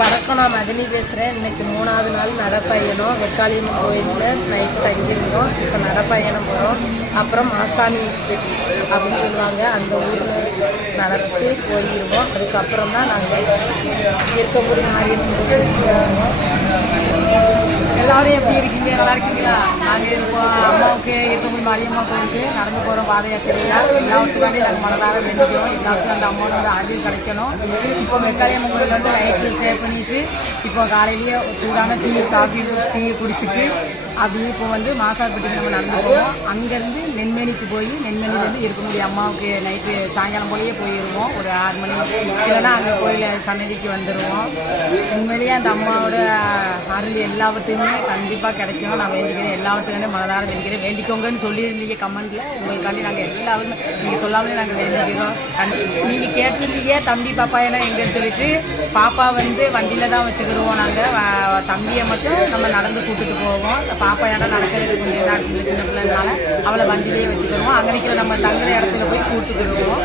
வணக்கம் நான் மதினி பேசுகிறேன் இன்றைக்கி மூணாவது நாள் நடப்பயணம். வெக்காளியம்மன் கோயிலில் நைட்டு தங்கியிருந்தோம். இப்போ நடப்பயணம் போகிறோம் அப்புறம் மாசாமி பெட்டி அப்படின்னு சொல்லுவாங்க. அந்த ஊரில் நடந்து போயிருவோம். அதுக்கப்புறம் தான் நாங்கள் இருக்கக்கூடிய மாரியம்மன் மாதிரி போவோம் எல்லாரும் எப்படி இருக்கீங்க? நல்லா இருக்கீங்களா? நாங்கள் இப்போ அம்மாவுக்கு இருக்கக்கூடிய மாரியம்மா கோயிலுக்கு நடந்து போகிறோம் பாத யாத்திரையில் எல்லாத்துக்காண்டி நாங்கள் மனதார வேண்டிக்கிறோம். எல்லாத்துக்கும் அந்த அம்மாவோட ஆதரவு கிடைக்கணும். இப்போ மெக்காலியம்மன் கோயில் வந்து நைட்டு ஸ்டே பண்ணிட்டு இப்போ காலையிலேயே சூடான டீ காஃபி டீ குடிச்சிட்டு அப்படியே இப்போ வந்து மாசாப்பட்டிக்கு நம்ம நடந்து போவோம். அங்கேருந்து நெண்மணிக்கு போய் நென்மேனிலேருந்து இருக்கக்கூடிய அம்மாவுக்கு நைட்டு சாயங்காலம் போலயே போயிடுவோம் ஒரு ஆறு மணி இல்லைன்னா அங்கே கோயில் சன்னதிக்கு வந்துடுவோம் உண்மையிலேயே அந்த அம்மாவோட அருள் எல்லாவற்றையுமே கண்டிப்பாக கிடைக்கும். நான் வேண்டிக்கிறேன். எல்லாவற்றுக்கான மனதார வேண்டிக்கிறேன். வேண்டிக்கோங்கன்னு சொல்லியிருந்தீங்க கமெண்ட்டில் உங்களுக்காண்டி நாங்கள் எல்லாருமே நீங்கள் சொல்லாமலே நாங்கள் வேண்டிக்கிறோம். நீங்கள் கேட்டிருந்தீங்க தம்பி பாப்பா எல்லாம் எங்கன்னு சொல்லிட்டு பாப்பா வந்து வண்டியில் தான் வச்சுக்கிடுவோம் நாங்கள் தம்பியை மட்டும் நம்ம நடந்து கூப்பிட்டு போவோம். பாப்பா இடம் நடக்கிறது கொஞ்சம் இதாக இருக்குது சின்ன பிள்ளைனால அவளை வண்டி வச்சுக்கிடுவோம் அங்கே நம்ம தங்குற இடத்துல போய் கூட்டுக்கிடுவோம்.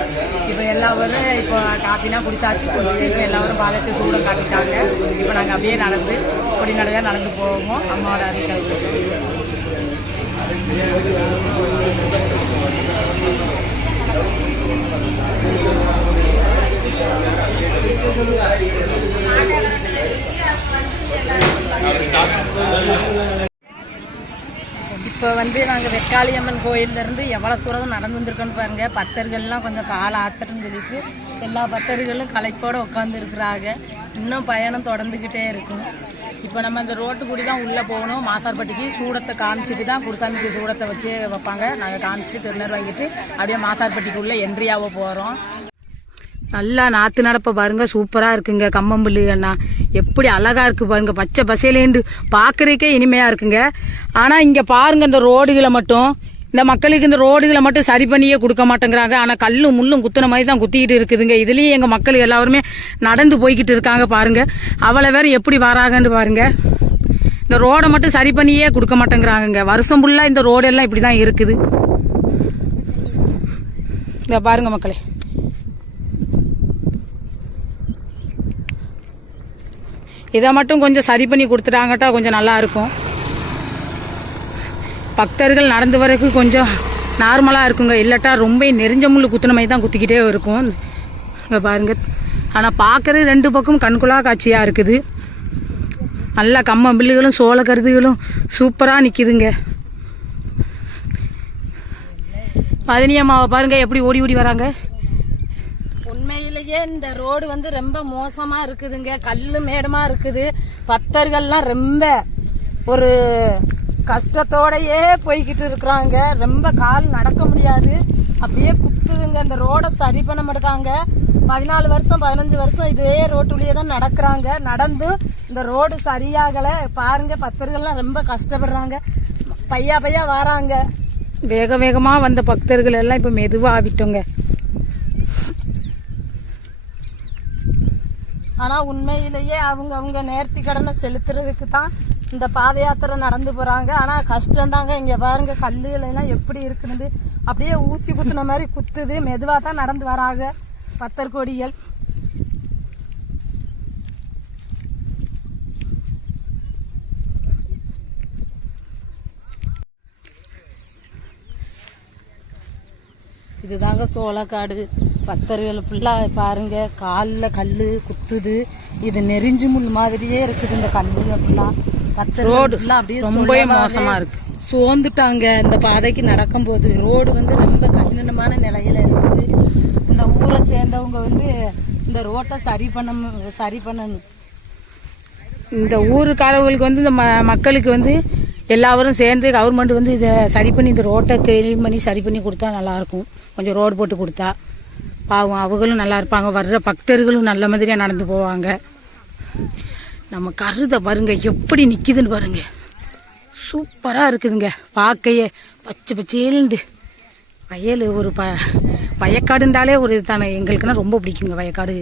இப்போ எல்லாரும் இப்போ காஃபினா குடிச்சாச்சு. குடிச்சிட்டு இப்போ எல்லாரும் பாலத்தை சூடம் காட்டிட்டாங்க. இப்போ நாங்கள் அப்படியே நடந்து கொடி நடையாக நடந்து போவோம். அம்மாவோட அறிக்கை இப்போ வந்து நாங்கள் வெக்காளியம்மன் கோயிலேருந்து எவ்வளோ தூரம் நடந்து வந்திருக்கோன்னு பாருங்க. பக்தர்கள்லாம் கொஞ்சம் கால ஆத்திரம்னு சொல்லிட்டு எல்லா பக்தர்களும் களைப்போடு உட்காந்துருக்குறாங்க இன்னும் பயணம் தொடர்ந்துக்கிட்டே இருக்கும் இப்போ நம்ம இந்த ரோட்டு கூடி தான் உள்ளே போகணும். மாசார்பட்டிக்கு சூடத்தை காமிச்சிட்டு தான் குருசாமிக்கு சூடத்தை வச்சு வைப்பாங்க. நாங்கள் காமிச்சிட்டு திருநெல் வாங்கிட்டு அப்படியே மாசார்பட்டிக்குள்ளே என்ட்ரியாவோ போகிறோம் நல்லா நாத்து நடப்ப பாருங்க சூப்பரா இருக்குங்க. கம்மம்புல்லு அண்ணா எப்படி அழகா இருக்கு பாருங்க. பச்சை பசையிலேருந்து பாக்குறதுக்கே இனிமையா இருக்குங்க. ஆனா இங்க பாருங்க இந்த ரோடுகளை மட்டும் இந்த மக்களுக்கு இந்த ரோடுகளை மட்டும் சரி பண்ணியே கொடுக்க மாட்டேங்கிறாங்க. ஆனா கல்லும் முள்ளும் குத்துன மாதிரி தான் குத்திக்கிட்டு இருக்குதுங்க. இதுலயும் எங்க மக்கள் எல்லாருமே நடந்து போய்கிட்டு இருக்காங்க பாருங்க. அவளை வேற எப்படி வராங்கன்னு பாருங்க. இந்த ரோடை மட்டும் சரி பண்ணியே கொடுக்க மாட்டேங்கிறாங்கங்க. வருஷம் ஃபுல்லா இந்த ரோடு எல்லாம் இப்படி தான் இருக்குது. இந்த பாருங்க மக்களே. இதை மட்டும் கொஞ்சம் சரி பண்ணி கொடுத்துட்டாங்கட்டா கொஞ்சம் நல்லா இருக்கும். பக்தர்கள் நடந்து வரக்கு கொஞ்சம் நார்மலாக இருக்குங்க. இல்லட்டா ரொம்ப நெறிஞ்ச முள் குத்துன மாதிரி தான் குத்திக்கிட்டே இருக்கும். இங்கே பாருங்க. ஆனால் பார்க்குறது ரெண்டு பக்கம் கண்குழா காட்சியாக இருக்குது. நல்லா கம்மம் பில்லுகளும் சோள கருதுகளும் சூப்பராக நிற்கிதுங்க பதினியம்மாவை பாருங்க எப்படி ஓடி ஓடி வராங்க. உண்மையிலேயே இந்த ரோடு வந்து ரொம்ப மோசமா இருக்குதுங்க. கல்லு மேடமா இருக்குது. பக்தர்கள்லாம் ரொம்ப ஒரு கஷ்டத்தோடயே போய்கிட்டு இருக்கிறாங்க. ரொம்ப கால் நடக்க முடியாது. அப்படியே குத்துதுங்க. இந்த ரோடை சரி பண்ண மாட்டாங்க பதினாலு வருஷம் பதினஞ்சு வருஷம் இதே ரோட்டுலயே தான் நடக்கிறாங்க. நடந்து இந்த ரோடு சரியாகலை. பாருங்க பக்தர்கள்லாம் ரொம்ப கஷ்டப்படுறாங்க. பையா பையா வராங்க. வேக வேகமாக வந்த பக்தர்கள் எல்லாம் இப்போ மெதுவாக ஆகிட்டோங்க. ஆனால் உண்மையிலேயே அவங்க அவங்க நேர்த்தி கடனை செலுத்துறதுக்கு தான் இந்த பாத யாத்திரை நடந்து போகிறாங்க ஆனால் கஷ்டம் தாங்க பாருங்க கல்லுகள் எப்படி இருக்குது அப்படியே ஊசி குத்துன மாதிரி குத்துது. மெதுவாக தான் நடந்து வராங்க பத்தர் கொடிகள். இதுதாங்க சோளக்காடு. பத்தர்கள் ஃபுல்லாக பாருங்க காலில் கல் குத்துது. இது நெறிஞ்சு முள் மாதிரியே இருக்குது இந்த கல்லுங்க ஃபுல்லாக பத்தர் ரோடு அப்படியே ரொம்ப மோசமாக இருக்கு. சோர்ந்துட்டாங்க. இந்த பாதைக்கு நடக்கும்போது ரோடு வந்து ரொம்ப கடினமான நிலையில இருக்குது. இந்த ஊரை சேர்ந்தவங்க வந்து இந்த ரோட்டை சரி பண்ண சரி பண்ணணும். இந்த ஊருக்காரவங்களுக்கு வந்து இந்த ம- மக்களுக்கு வந்து எல்லாரும் சேர்ந்து கவர்மெண்ட் வந்து இதை சரி பண்ணி இந்த ரோட்டை கிளீன் பண்ணி சரி பண்ணி கொடுத்தா நல்லா இருக்கும். கொஞ்சம் ரோடு போட்டு கொடுத்தா. பாவம் அவங்களும் நல்லா இருப்பாங்க. வர்ற பக்தர்களும் நல்ல மாதிரியாக நடந்து போவாங்க. நம்ம கருதை பாருங்க எப்படி நிற்கிதுன்னு பாருங்க. சூப்பராக இருக்குதுங்க. பார்க்கையே பச்சை பச்சேலுண்டு வயல் ஒரு ப வயக்காடுண்டாலே ஒரு இதுதானே. எங்களுக்குன்னா ரொம்ப பிடிக்குங்க வயக்காடு.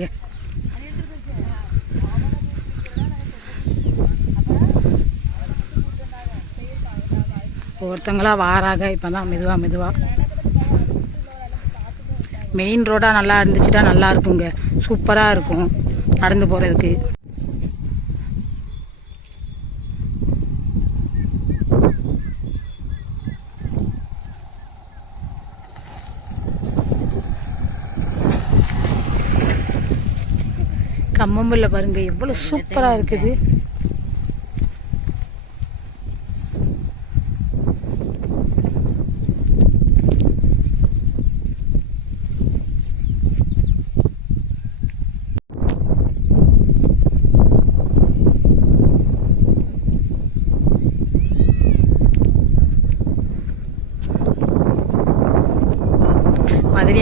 ஒருத்தங்களா வாராக இப்பதான் மெதுவாக மெதுவாக மெயின் ரோடாக நல்லா இருந்துச்சுட்டா நல்லா இருக்குங்க. சூப்பராக இருக்கும். நடந்து போகிறதுக்கு கம்மம்பில் பாருங்க எவ்வளோ சூப்பராக இருக்குது.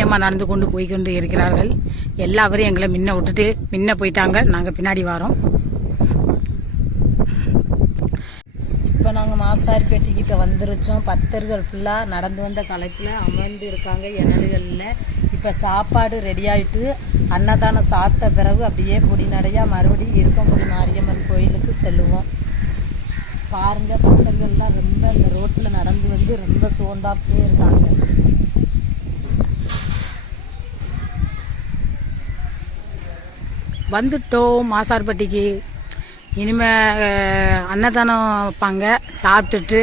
வேகமாக நடந்து கொண்டு போய் கொண்டு இருக்கிறார்கள். எல்லாவரும் எங்களை முன்ன விட்டுட்டு முன்ன போயிட்டாங்க. நாங்கள் பின்னாடி வரோம். இப்போ நாங்கள் மாசாரிப்பேட்டைக்கிட்ட வந்துருச்சோம். பத்தர்கள் ஃபுல்லாக நடந்து வந்த களைப்பில் அமர்ந்து இருக்காங்க இணல்களில் இப்போ சாப்பாடு ரெடி ஆகிட்டு அன்னதானம் சாப்பிட்ட பிறகு அப்படியே பொடிநடையாக மறுபடியும் இருக்கம்புடி மாரியம்மன் கோயிலுக்கு செல்லுவோம். பாருங்கள் பக்தர்கள்லாம் ரொம்ப இந்த ரோட்டில் நடந்து வந்து ரொம்ப சோர்ந்தாப்பே இருக்காங்க வந்துட்டோம் மாசார்பட்டிக்கு. இனிமே அன்னதானம் வைப்பாங்க. சாப்பிட்டுட்டு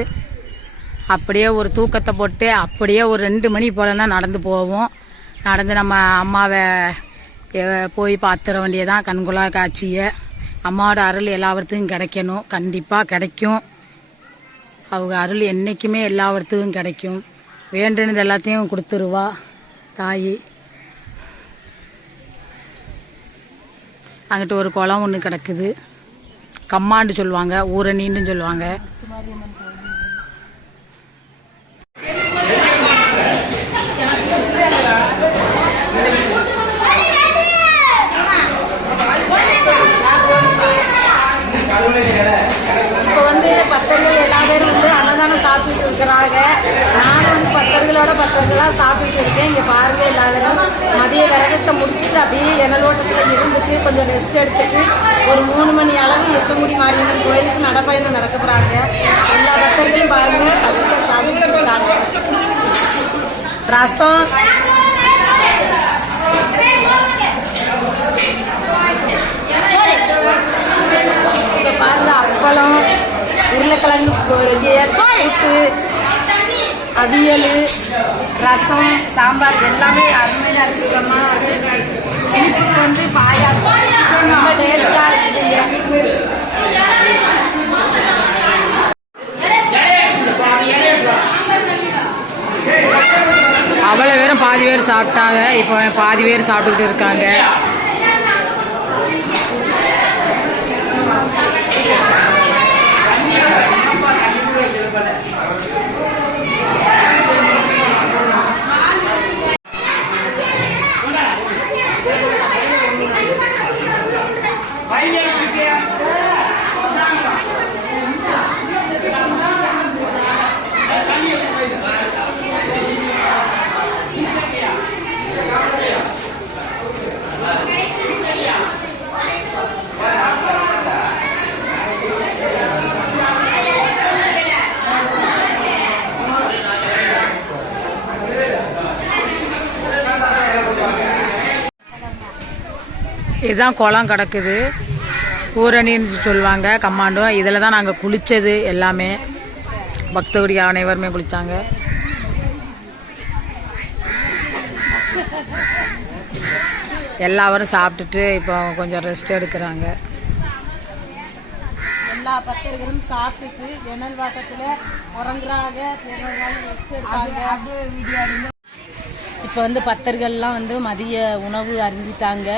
அப்படியே ஒரு தூக்கத்தை போட்டு அப்படியே ஒரு ரெண்டு மணி போலன்னா நடந்து போவோம். நடந்து நம்ம அம்மாவை போய் பார்த்துட வேண்டியதான் கண்குலா காட்சியை. அம்மாவோட அருள் எல்லாவற்றுக்கும் கிடைக்கணும். கண்டிப்பாக கிடைக்கும். அவங்க அருள் என்றைக்குமே எல்லாவற்றுக்கும் கிடைக்கும். வேண்டுனது எல்லாத்தையும் கொடுத்துருவா தாய். அங்கிட்ட ஒரு குளம் ஒன்று கிடக்குது. கம்மாண்டு சொல்லுவாங்க ஊரணின்னு சொல்லுவாங்க. இப்போ வந்து பக்தர்கள் எல்லா பேரும் வந்து அன்னதானம் சாப்பிட்டுட்டு இருக்கிறாங்க. நான் வந்து சாப்பிட்டுட்டு இருக்கேன். இங்கே பாருங்க எல்லாரும். மதிய விரதத்தை முடிச்சுட்டு அப்படியே எனலோட்டத்தில் இருந்துட்டு கொஞ்சம் ரெஸ்ட் எடுத்துட்டு ஒரு மூணு மணி அளவு இருக்கங்குடி மாரியம்மன் கோயிலுக்கு நடப்பயணம் நடக்க போகிறாங்க எல்லா பக்தர்களையும் பாருங்க. பசிக்க சாப்பிட்டு ரசம். இப்போ பாருங்க அப்பளம் உருளைக்கிழங்கு பொரியல் கூட்டு அவியல் ரசம் சாம்பார் எல்லாமே அருமையாக இருக்குதுமா இனிப்புக்கு வந்து பாயாசம். ரொம்ப டேஸ்டாக இருக்குது அவ்வளோ பேரும் பாதி பேர் சாப்பிட்டாங்க. இப்போ பாதி பேர் சாப்பிட்டுக்கிட்டு இருக்காங்க. இதுதான் குளம் கிடக்குது. ஊரணின்னு சொல்லுவாங்க கம்மாண்டும் இதில் தான் நாங்கள் குளித்தது எல்லாமே. பக்தகுடி அனைவருமே குளித்தாங்க எல்லாரும் சாப்பிட்டுட்டு இப்போ கொஞ்சம் ரெஸ்ட் எடுக்கிறாங்க. எல்லா பக்தர்களும் சாப்பிட்டுட்டு ஜன்னல் வாட்டத்தில் உறங்குறாங்க. ரெஸ்ட் எடுத்தாங்க. இப்போ வந்து பக்தர்கள்லாம் வந்து மதிய உணவு அருந்திட்டாங்க.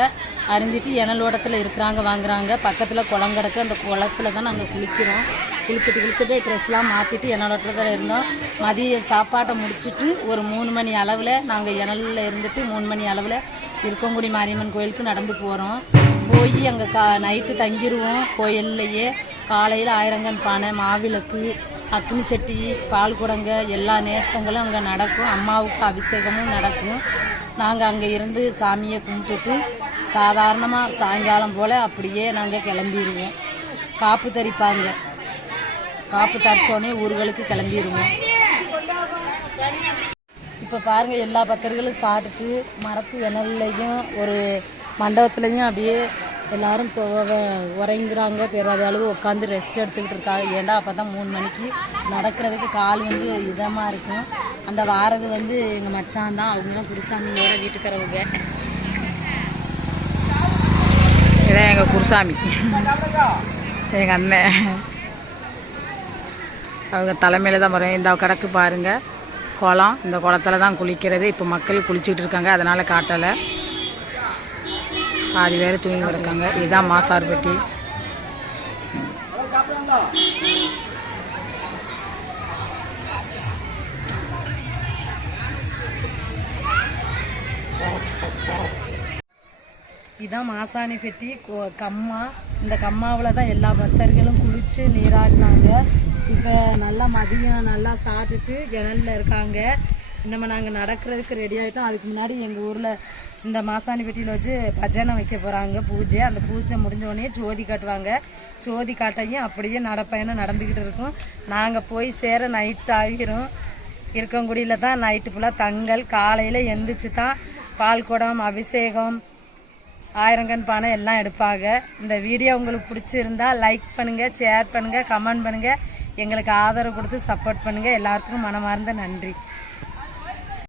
அருந்திட்டு எனலோடத்தில் இருக்கிறாங்க வாங்குறாங்க. பக்கத்தில் குளம் கிடக்கு. அந்த குளத்துல தான் நாங்கள் குளிக்கிறோம். குளிச்சுட்டு குளிச்சுட்டு ட்ரெஸ்லாம் மாற்றிட்டு எனலோட்டத்தில் இருந்தோம். மதிய சாப்பாட்டை முடிச்சிட்டு ஒரு மூணு மணி அளவில் நாங்கள் எனலில் இருந்துட்டு மூணு மணி அளவில் இருக்கங்குடி மாரியம்மன் கோயிலுக்கு நடந்து போகிறோம் போய் அங்கே கா நைட்டு தங்கிடுவோம் கோயில்லையே காலையில் ஆயிரங்கன் பானை மாவிளக்கு அக்னி சட்டி பால் குடங்க எல்லா நேரத்தங்களும் அங்கே நடக்கும். அம்மாவுக்கு அபிஷேகமும் நடக்கும். நாங்கள் அங்கே இருந்து சாமியை கும்பிட்டுட்டு சாதாரணமாக சாயங்காலம் போல் அப்படியே நாங்கள் கிளம்பிடுவோம் காப்பு தரிப்பாங்க. காப்பு தரிச்சோடனே ஊர்களுக்கு கிளம்பிடுவோம் இப்போ பாருங்கள் எல்லா பக்தர்களும் சாப்பிட்டுட்டு மரத்து இணல்லையும் ஒரு மண்டபத்துலேயும் அப்படியே எல்லாரும் தொ- உறங்குறாங்க. பெறாத அளவு உட்காந்து ரெஸ்ட் எடுத்துக்கிட்டு இருக்காங்க. ஏன்டா அப்போ தான் மூணு மணிக்கு நடக்கிறதுக்கு கால் வந்து இதமாக இருக்கும். அந்த வாரது வந்து எங்கள் மச்சான் தான். அவங்க தான் குருசாமியோட வீட்டுக்காரவங்க. இதான் எங்கள் குருசாமி. எங்கள் அண்ணன். அவங்க தலைமையில் தான் வரும் இந்த கிடக்கு பாருங்கள் குளம். இந்த குளத்துல தான் குளிக்கிறது. இப்போ மக்கள் குளிச்சுட்டு இருக்காங்க. அதனால் காட்டலை. பாதி பேர் தூங்கி கிடக்காங்க. இதுதான் மாசார்பட்டி இதான் மாசாணி பெட்டி. கம்மா. இந்த கம்மாவில் தான் எல்லா பக்தர்களும் குளித்து நீராடினாங்க. இப்போ நல்லா மதியம் நல்லா சாப்பிட்டுட்டு ஜனலில் இருக்காங்க. நம்ம நாங்கள் நடக்கிறதுக்கு ரெடி ஆகிட்டோம் அதுக்கு முன்னாடி எங்கள் ஊரில் இந்த மாசாணி பெட்டியில் வச்சு பஜனை வைக்க போகிறாங்க பூஜை. அந்த பூஜை முடிஞ்ச உடனே ஜோதி காட்டுவாங்க. ஜோதி காட்டையும் அப்படியே நடப்பயணம் நடந்துக்கிட்டு இருக்கும். நாங்கள் போய் சேர நைட் ஆகிரும் இருக்கங்குடியில் தான் நைட்டு ஃபுல்லாக தங்கல் காலையில் எந்திரிச்சு தான் பால் குடம் அபிஷேகம் ஆயிரங்கன் பானை எல்லாம் எடுப்பாங்க. இந்த வீடியோ உங்களுக்கு பிடிச்சிருந்தா லைக் பண்ணுங்கள் ஷேர் பண்ணுங்கள் கமெண்ட் பண்ணுங்கள் எங்களுக்கு ஆதரவு கொடுத்து சப்போர்ட் பண்ணுங்கள் எல்லாத்துக்கும் மனமார்ந்த நன்றி.